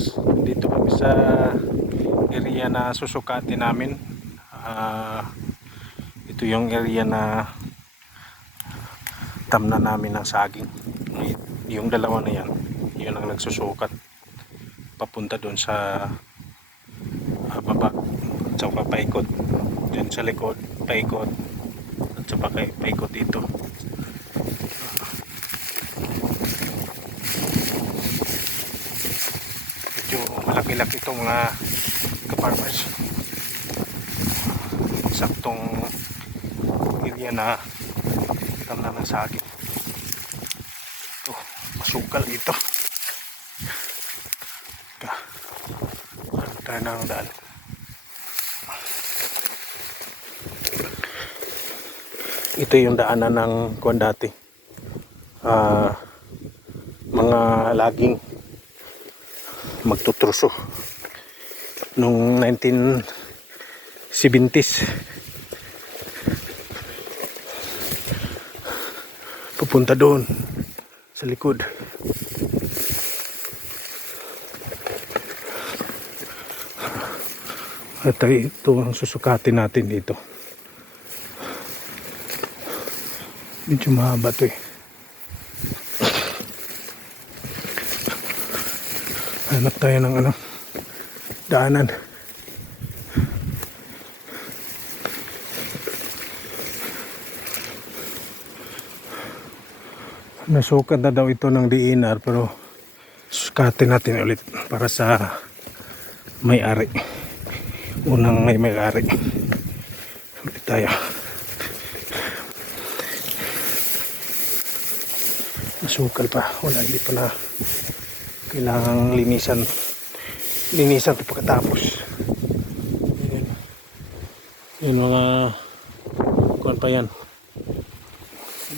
ka-farmers, dito kami sa area na susukatin namin. Ito yung area na tamna namin ng saging. Yung dalawa na yan, yun ang nagsusukat papunta doon sa baba, at saka paikot dyan sa likod, paikot at saka paikot dito. Medyo malaki-laki itong mga ka-farmers. Saktong area na tamna ng saging. Ito, masukal ito. Tayo ng daan. Ito yung daanan ng kuwan dati. Mga laging magtutruso nung 1970s. Pupunta doon sa likod. At ito ang susukatin natin dito. Medyo mahaba ito eh. Hanap tayo ng daanan. Nasukat na daw ito ng DNR pero susukatin natin ulit para sa may-ari. Unang may-ari. Ulit tayo. Masukal pa. Wala, hindi pa na kailangang linisan ito pagkatapos. Yun mga kuwan pa yan,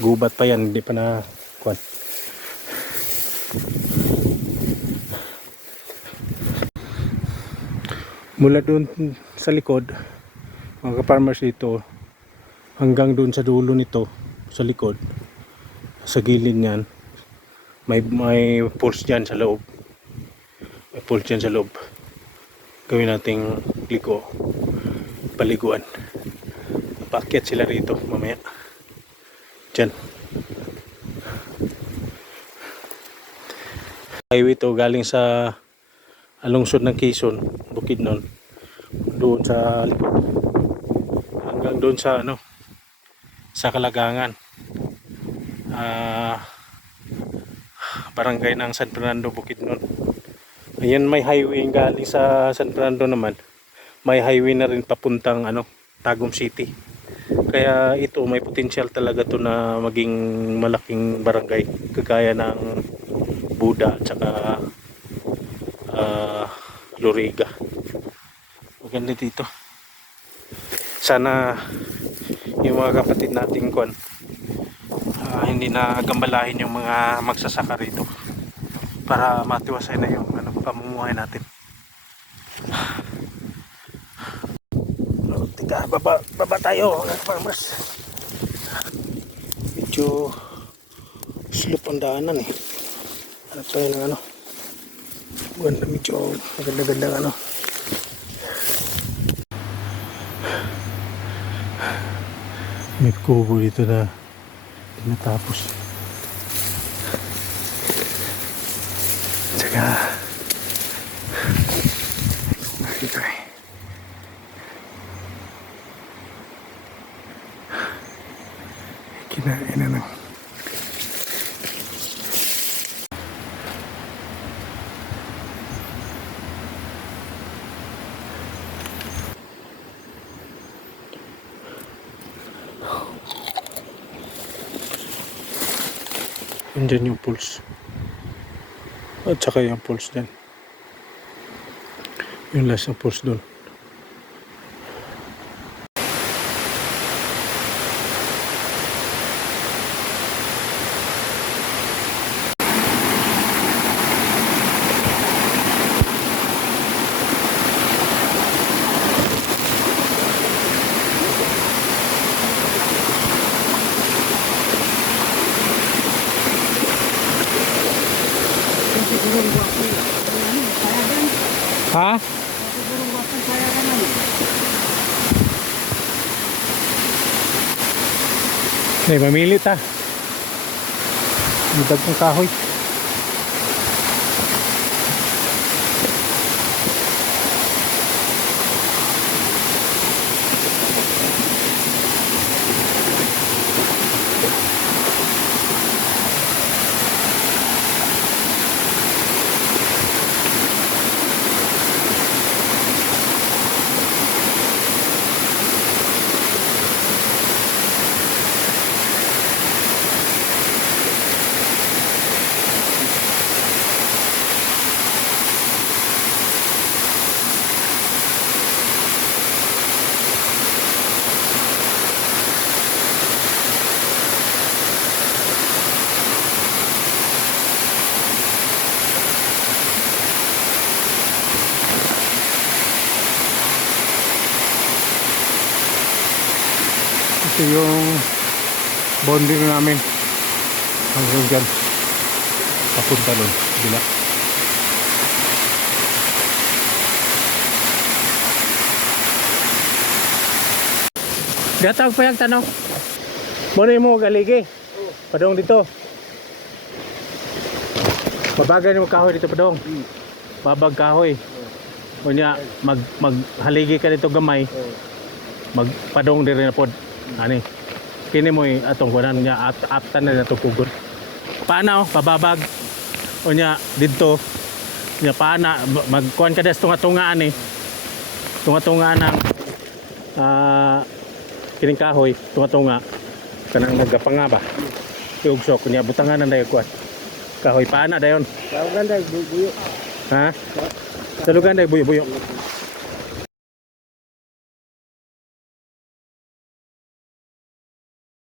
gubat pa yan, hindi pa na kuwan. Mula doon sa likod mga ka-farmers dito hanggang doon sa dulo nito sa likod, sa gilid niyan may pools dyan sa loob. May pools dyan sa loob. Gawin nating paliguan. Paakyat sila rito mamaya. Dyan. Highway to galing sa lungsod ng Quezon, Bukidnon. Doon sa likod. Hanggang doon sa sa Kalagangan. Barangay ng San Fernando, Bukidnon. Ayan, may highway galing sa San Fernando naman. May highway na rin papuntang Tagum City. Kaya ito may potential talaga to na maging malaking barangay kagaya ng Buda at saka Loriga. Maganda dito. Sana yung mga kapatid nating hindi na gambalahin yung mga magsasaka rito para matiwasay na yung pamumuhay natin. Tika, baba tayo mga farmers. Medyo slope ang daanan eh. Hanap tayo ng medyo maganda-gandang may kubo dito na tinatapos. Tsaka ito eh. Kinain na lang. Andyan yung pulse at saka yung pulse dyan, yung last na pulse doon. Siguro guwapo. Parada. Ha? Siguro wapong kaya naman. Ay, mamili ta. Mudag kong kahoy. Ito yung boundary namin hanggang dyan papunta nun bila. Gatag pa yung tanong muna mo galigi padong dito babagay mo kahoy dito padong babag kahoy kunya maghaligi ka dito gamay magpadong diri na pod ani kini mo atong kunan niya aptan na nato pugod paana pababag unya didto nya paana magkuan ka des tunga-tunga ani tunga-tunga nang kining kahoy tunga-tunga kanang nagapanga ba iugsok kunya butangan na dayon kuan kahoy paana dayon Tawag ganda buyo. ha sa lugan day buyo-buyo